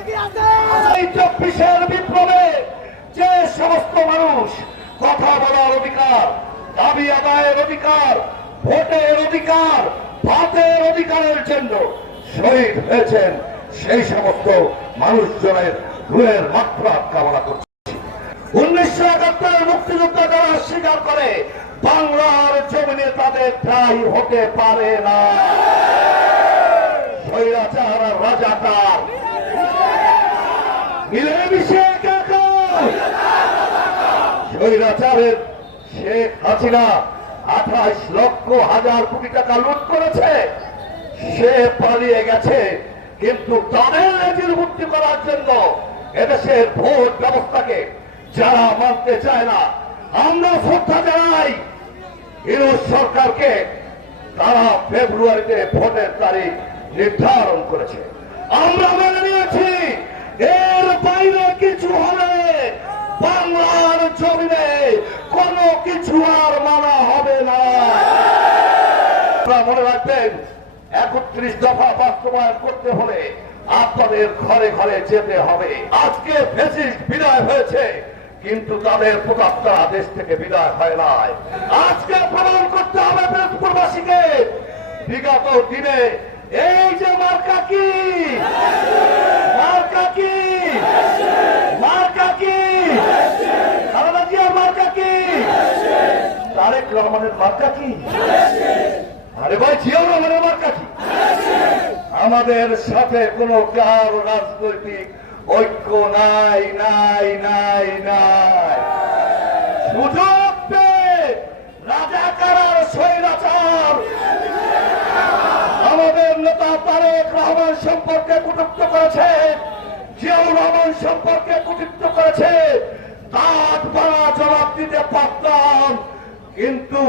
এই 24-এর বিপ্লবে যে সমস্ত মানুষ কথা বলার অধিকার, দাবি আদায়ের অধিকার, ভোটের অধিকার, ভাতের অধিকারের জন্য শহীদ হয়েছেন, সেই সমস্ত মানুষজনের রুহের মাগফিরাত কামনা করছি। 1971 মুক্তিযুদ্ধ যারা স্বীকার করে বাংলার জমিনে তাদের ঠাঁই হতে পারে না। স্বৈরাচার আর রাজাকার মিলেমিশে একাকার। স্বৈরাচারের শেখ হাসিনা 28 লক্ষ হাজার কোটি টাকা লুট করেছে, সে পালিয়ে গেছে, কিন্তু তাদের রেজির মুক্তি করার জন্য এদেশের ভোট ব্যবস্থাকে যারা মানতে চায় না, আমরা শ্রদ্ধা জানাই ইউনূস সরকারকে। তারা ফেব্রুয়ারিতে ভোটের তারিখ নির্ধারণ করেছে, আমরা মেনে নিয়েছি। এর বাইরে কিছু হলে বাংলার জমিনে কোনো কিছু আর মানা হবে না। মনে রাখবেন, 31 দফা বাস্তবায়ন করতে হলে আপনাদের ঘরে ঘরে যেতে হবে। আজকে ফ্যাসিস্ট বিদায় হয়েছে, কিন্তু তাদের প্রতাপটা দেশ থেকে বিদায় হয় নাই। আজকে প্রমাণ করতে হবে পিরোজপুরবাসীকে বিগত দিনে এই যে মার্কা কি, মার্কা কি, মার্কা কি, খালেদা জিয়ার মার্কা কি, তারেক রহমানের মার্কা কি, আরে ভাই জিয়াউর রহমানের মার্কা কি। আমাদের সাথে কোনো কার রাজনৈতিক ঐক্য নাই, নাই, নাই, নাই। সুযোগ পেয়ে রাজাকার আর স্বৈরাচার আমাদের নেতা তারেক রহমান সম্পর্কে কটূক্তি করেছে, জিয়াউর রহমান সম্পর্কে কটূক্তি করেছে। দাঁত ভাঙা জবাব দিতে পারতাম, কিন্তু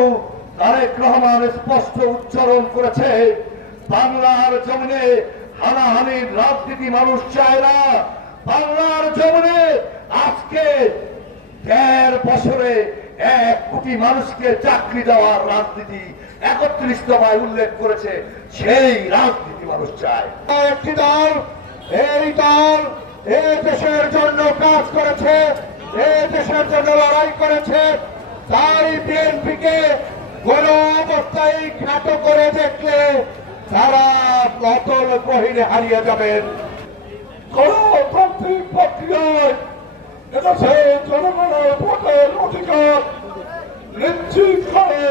তারেক রহমান স্পষ্ট উচ্চারণ করেছে, বাংলার জমিনে হানাহানির রাজনীতি মানুষ চায় না। বাংলার জমিনে আজকে 1.5 বছরে 1 কোটি মানুষকে চাকরি দেওয়ার রাজনীতি 31 দফায় উল্লেখ করেছে, সেই রাজনীতি মানুষ চায়। একটি দল, এই দল এই দেশের জন্য কাজ করেছে, এই দেশের জন্য লড়াই করেছে, তাই বিএনপিকে কোন অবস্থায় খাট করে দেখলে তারা অতল গহীনে হারিয়ে যাবেন। গণতান্ত্রিক প্রক্রিয়ায় এদেশে জনগণের ভোটের অধিকার নিশ্চিত করে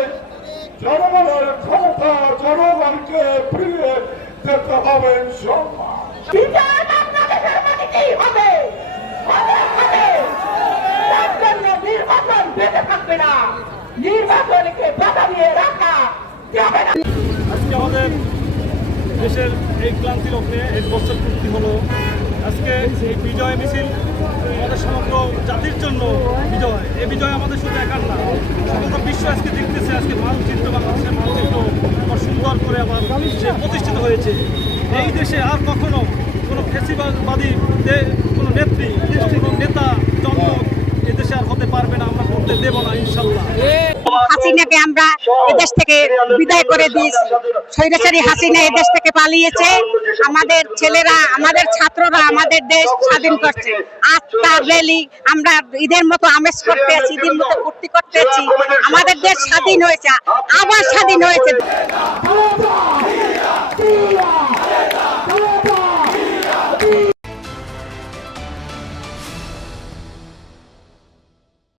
জনগণের ক্ষমতা জনগণকে ফিরিয়ে দিতে হবে। নির্বাচন বেঁচে থাকবে না, নির্বাচনকে বাধা দিয়ে রাখা যাবে না। আজকে আমাদের দেশের এই ক্লান্তি লগ্নে 1 বছর পূর্তি হলো। আজকে এই বিজয় মিছিল আমাদের সমগ্র জাতির জন্য বিজয়। এই বিজয় আমাদের শুধু একার না, সমগ্র বিশ্ব আজকে দেখতেছে। আজকে মানচিত্র, বাংলাদেশের মানচিত্র সুন্দর করে আবার প্রতিষ্ঠিত হয়েছে। এই দেশে আর কখনো কোনো ফ্যাসিবাদী কোনো নেত্রী, কোনো নেতা জন্ম এদেশে আর হতে পারবে না, আমরা করতে দেব না ইনশাল্লাহ। হাসিনাকে আমরা এদেশ থেকে বিদায় করে দিয়েছি। স্বৈরাচারী হাসিনা এদেশ থেকে পালিয়েছে। আমাদের ছেলেরা, আমাদের ছাত্ররা আমাদের দেশ স্বাধীন করছে। আজ তার র্যালি আমরা ঈদের মতো আমেজ করতে আছি, ঈদের মতো ফুর্তি করতে আছি। আমাদের দেশ স্বাধীন হয়েছে, আবার স্বাধীন হয়েছে।